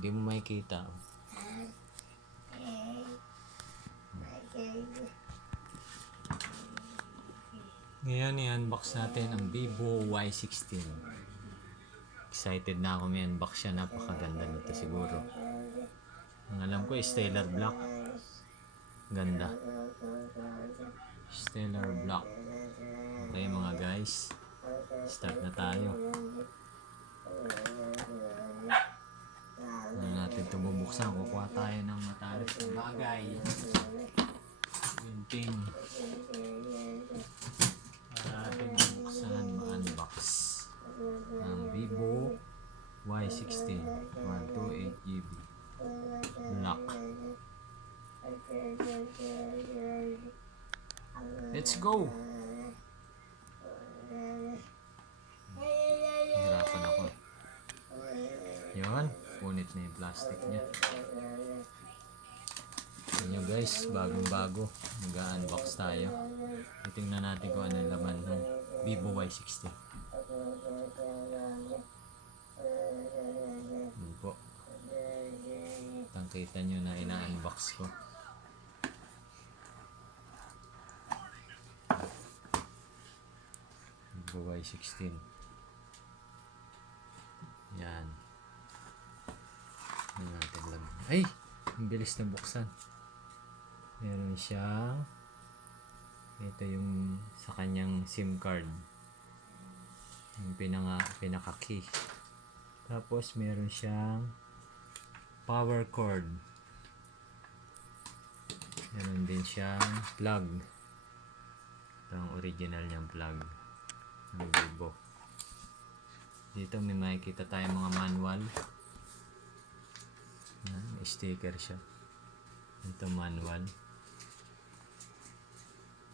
Hindi mo makikita. Ngayon i-unbox natin ang Vivo Y16. Excited na ako may unbox siya. Napakaganda nito siguro. Ang alam ko Stellar Black. Ganda. Stellar Black. Okay mga guys. Start na tayo. Ano natin ito bubuksan. Kukuha tayo ng matalas na bagay. Gunting. Para natin bubuksan, ma-unbox ang Vivo Y16 128GB Black. Let's go! Hirapan ako. Yun, punit na yung plastic niya. Yun guys, bagong bago. Mag-unbox tayo. Tingnan natin kung ano yung laman ng Vivo Y16. Yun po. Tangkita nyo na ina-unbox ko. Vivo Y16. Yan. Ano natin lang. Ay! Ang bilis na buksan. Meron siyang ito yung sa kanyang SIM card. Yung pinaka key. Tapos meron siyang power cord. Meron din siyang plug. Ito ang original niyang plug ng Vivo. Dito may makikita tayong mga manual. May sticker siya. Ito manual.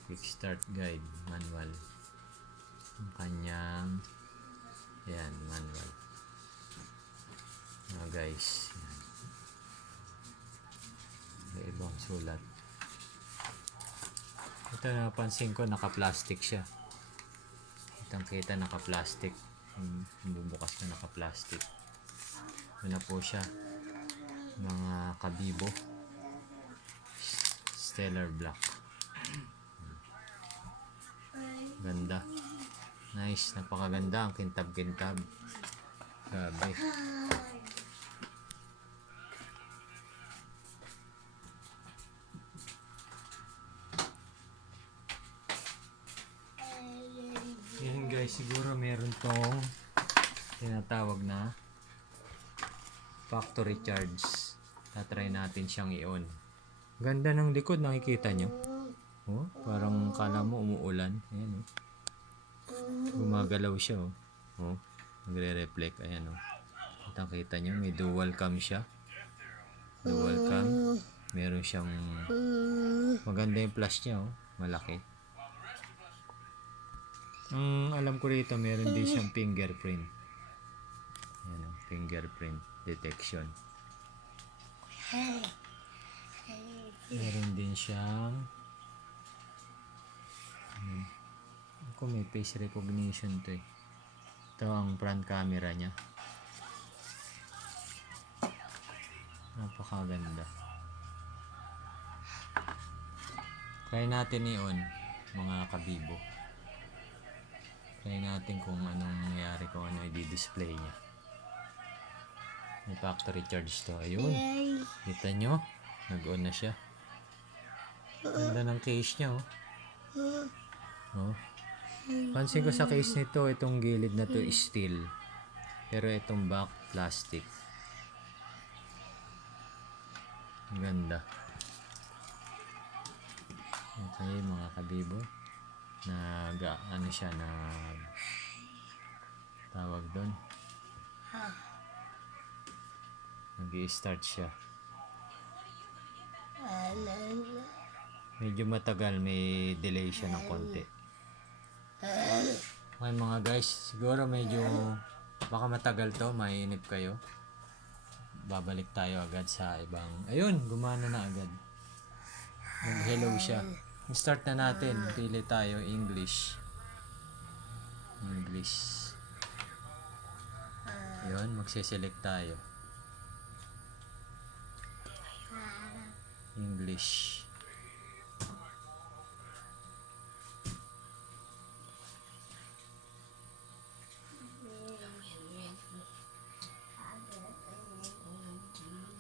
Quick start guide manual. Ang kanyang yan manual. Guys, yan. May ibang sulat. Ito napansin ko naka-plastic siya. Kitang-kita naka-plastic. Bubukas na naka-plastic. Ito na po siya. Mga ka-Vivo Stellar Black. Ganda. Nice. Napakaganda. Ang kintab-kintab. Grabe. Yan guys. Siguro meron tong tinatawag na factory charge. Tatry natin siyang i-on. Ganda ng likod. Nakikita nyo? Oh, parang kala mo umuulan. Ayan oh. Gumagalaw siya oh. Oh, nagre-reflect. Ayan oh. Nakita nyo, may dual cam siya. Dual cam. Meron siyang maganda yung flash niya oh. Malaki. Alam ko rito, meron din siyang fingerprint. Ayan oh, fingerprint detection. Meron din siyang ako may face recognition to eh. Ito ang front camera niya. Napakaganda. Try natin i-on mga ka-Vivo. Try natin kung anong nangyari, kung ano i-display niya. May factory charge to. Ayun. Kita nyo? Nag-on na siya. Ganda ng case niya oh. Oh. Pansin ko sa case nito, itong gilid na to is steel. Pero itong back, plastic. Ganda. Okay mga ka-Vivo. Ano siya na tawag doon. Nag-i-start siya. Medyo matagal, may delay siya ng konti. Okay mga guys, siguro medyo baka matagal to, mainip kayo. Babalik tayo agad sa ibang. Ayun, gumana na agad. Nag-hello siya. Start na natin. Pili tayo English. Ayun, magse-select tayo. English.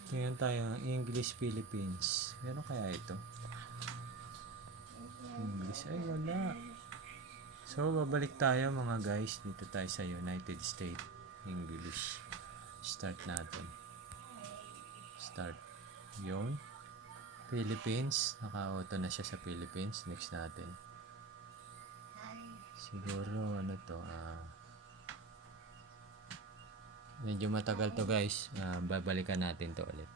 Tingnan tayo ng English Philippines. Meron kaya ito? English. Ay, wala. So, babalik tayo mga guys. Dito tayo sa United States. English. Start natin. Start. Yun. Philippines. Naka-auto na siya sa Philippines. Next natin. Siguro, ano to? Medyo matagal to guys. Babalikan natin to ulit.